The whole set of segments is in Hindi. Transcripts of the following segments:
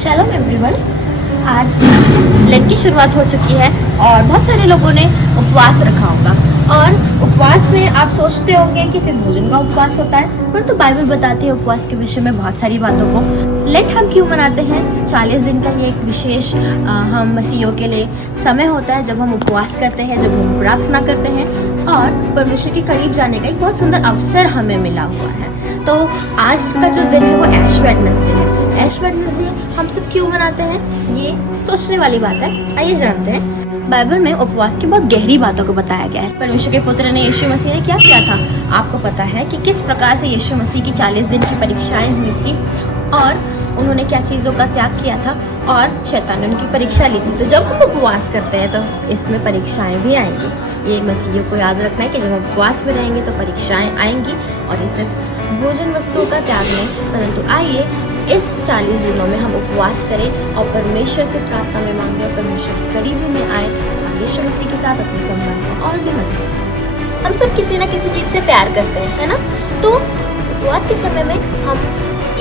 शैलोम एवरीवन। आज लेंट की शुरुआत हो चुकी है और बहुत सारे लोगों ने उपवास रखा होगा। और उपवास में आप सोचते होंगे कि सिर्फ भोजन का उपवास होता है, पर तो बाइबल बताती है उपवास के विषय में बहुत सारी बातों को। लेंट हम क्यों मनाते हैं? 40 दिन का ये एक विशेष हम मसीहियों के लिए समय होता है जब हम उपवास करते हैं, जब हम प्रार्थना करते हैं और परमेश्वर के करीब जाने का एक बहुत सुंदर अवसर हमें मिला हुआ है। तो आज का जो दिन है वो ऐश वेडनेसडे है। ऐश वेडनेसडे हम सब क्यों मनाते हैं, ये सोचने वाली बात है। आइए जानते हैं। बाइबल में उपवास की बहुत गहरी बातों को बताया गया है। परमेश्वर के पुत्र ने यीशु मसीह ने क्या किया था? आपको पता है कि किस प्रकार से यीशु मसीह की 40 दिन की परीक्षाएं हुई थी और उन्होंने क्या चीज़ों का त्याग किया था और शैतान ने उनकी परीक्षा ली थी। तो जब हम उपवास करते हैं तो इसमें परीक्षाएं भी आएंगी। ये मसीहियों को याद रखना है कि जब हम उपवास में रहेंगे तो परीक्षाएं आएंगी। और ये सिर्फ भोजन वस्तुओं का त्याग नहीं, परंतु आइए इस 40 दिनों में हम उपवास करें और परमेश्वर से प्रार्थना में मांगे और परमेश्वर की करीबी में आए और यीशु मसीह के साथ अपने संबंध को और भी मजबूत करें। हम सब किसी ना किसी चीज़ से प्यार करते हैं, है ना? तो उपवास के समय में हम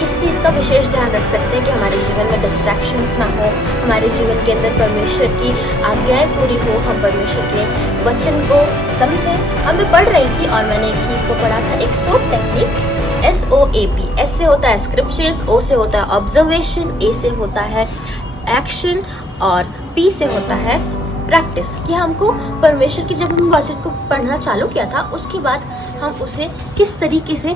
इस चीज़ का विशेष ध्यान रख सकते हैं कि हमारे जीवन में डिस्ट्रैक्शंस ना हो, हमारे जीवन के अंदर परमेश्वर की आज्ञाएं पूरी हो, हम परमेश्वर के वचन को समझें। अब मैं पढ़ रही थी और मैंने एक चीज़ को पढ़ा था, एक सोप टेक्निक। SOAP, S से होता है स्क्रिप्चर्स, O से होता है ऑब्जर्वेशन, A से होता है एक्शन और P से होता है प्रैक्टिस। कि हमको परमेश्वर की जब हम वचन को पढ़ना चालू किया था उसके बाद हम उसे किस तरीके से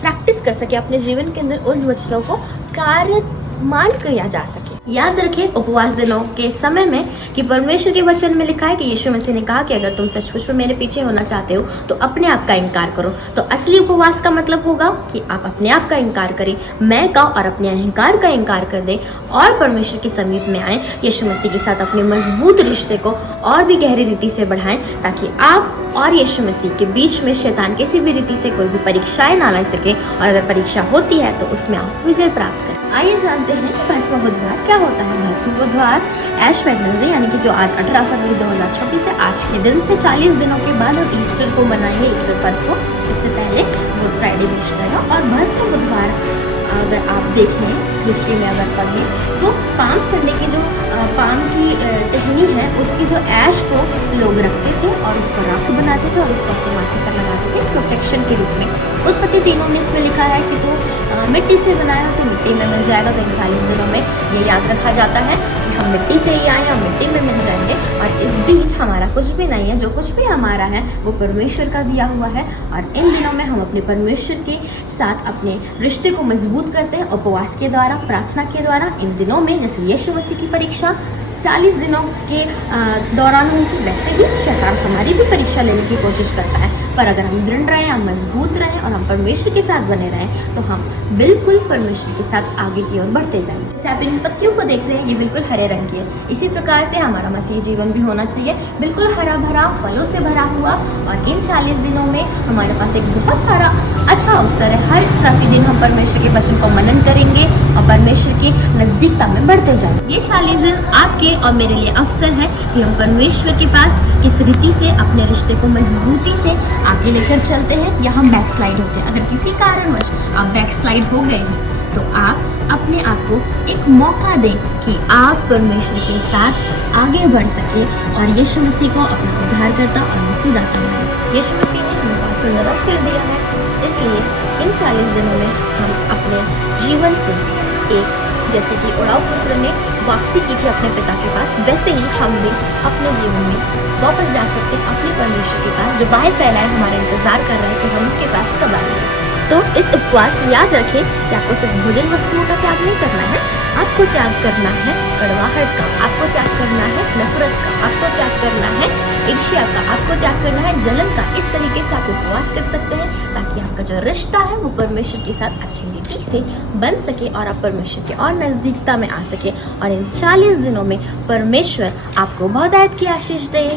प्रैक्टिस कर सके, अपने जीवन के अंदर उन वचनों को कार्यमान किया जा सके। याद रखें उपवास दिनों के समय में कि परमेश्वर के वचन में लिखा है कि यीशु मसीह ने कहा कि अगर तुम सचमुच में मेरे पीछे होना चाहते हो तो अपने आप का इनकार करो। तो असली उपवास का मतलब होगा कि आप अपने आप का इनकार करें, मैं का और अपने अहंकार का इनकार कर दें और परमेश्वर के समीप में आए, यीशु मसीह के साथ अपने मजबूत रिश्ते को और भी गहरी रीति से बढ़ाएं, ताकि आप और यीशु मसीह के बीच में शैतान किसी भी रीति से कोई भी परीक्षाएं ना ला सके और अगर परीक्षा होती है तो उसमें आप विजय प्राप्त करें। आइए जानते हैं कि भस्म बुधवार क्या होता है। भस्म बुधवार ऐश वेडनेसडे यानी कि जो आज 18 फरवरी 2026 है, आज के दिन से 40 दिनों के बाद हम ईस्टर को मनाएंगे, ईस्टर पर्व को। इससे पहले गुड फ्राइडे विश करेगा। और भस्म बुधवार अगर आप देखें हिस्ट्री में अगर पढ़ें तो पाम संडे की जो पाम की टहनी है उसकी जो ऐश को लोग रखते थे और उसको राख बनाते थे और उसको अपने माथे पर लगाते थे प्रोटेक्शन के रूप में। उत्पत्ति 3:19 में लिखा है कि तो मिट्टी से बनाया तो मिट्टी में मिल जाएगा। तो इन 40 दिनों में ये याद रखा जाता है कि हम मिट्टी से ही आए, हम मिट्टी में मिल जाएंगे और इस बीच हमारा कुछ भी नहीं है। जो कुछ भी हमारा है वो परमेश्वर का दिया हुआ है और इन दिनों में हम अपने परमेश्वर के साथ अपने रिश्ते को मजबूत करते हैं उपवास के द्वारा, प्रार्थना के द्वारा। इन दिनों में जैसे यीशु मसीह की परीक्षा 40 दिनों के दौरान हुई थी, वैसे ही शैतान हमारी भी परीक्षा लेने की कोशिश करता है। पर अगर हम दृढ़ रहें, हम मजबूत रहें और हम परमेश्वर के साथ बने रहें तो हम बिल्कुल परमेश्वर के साथ आगे की ओर बढ़ते जाएंगे। जैसे आप इन पत्तियों को देख रहे हैं, ये बिल्कुल हरे रंग की है। इसी प्रकार से हमारा मसीह जीवन भी होना चाहिए, बिल्कुल हरा भरा, फलों से भरा हुआ। और इन 40 दिनों में हमारे पास एक बहुत सारा अच्छा अवसर है। हर प्रतिदिन हम परमेश्वर के वचन को मनन करेंगे और परमेश्वर की नजदीकता में बढ़ते जाएंगे। ये 40 दिन आपके और मेरे लिए अवसर है कि हम परमेश्वर के पास किस रीति से अपने रिश्ते को मजबूती से आगे लेकर चलते हैं या हम बैकस्लाइड होते हैं। अगर किसी कारणवश आप बैकस्लाइड हो गए हैं तो आप अपने आप को एक मौका दें कि आप परमेश्वर के साथ आगे बढ़ सके और यीशु मसीह को अपना उद्धारकर्ता और मुक्तिदाता माने। यीशु मसीह ने हमें बहुत सुंदर अवसर दिया है, इसलिए इन 40 दिनों में हम अपने जीवन से एक, जैसे कि उड़ाऊ पुत्र ने वापसी की थी अपने पिता के पास, वैसे ही हम भी अपने जीवन में वापस जा सकते हैं अपने परमेश्वर के पास, जो बाहर फैला है, हमारा इंतजार कर रहा है कि हम उसके पास कब आएंगे। तो इस उपवास में याद रखें कि आपको सिर्फ भोजन वस्तुओं का त्याग नहीं करना है, आपको त्याग करना है कड़वाहट का, आपको त्याग करना है नफरत का, आपको त्याग करना है ईर्ष्या का, आपको त्याग करना है जलन का। इस तरीके से आप उपवास कर सकते हैं ताकि आपका जो रिश्ता है वो परमेश्वर के साथ अच्छी रीति से बन सके और आप परमेश्वर के और नज़दीकता में आ सके। और इन 40 दिनों में परमेश्वर आपको बहुत आयत की आशीष दे।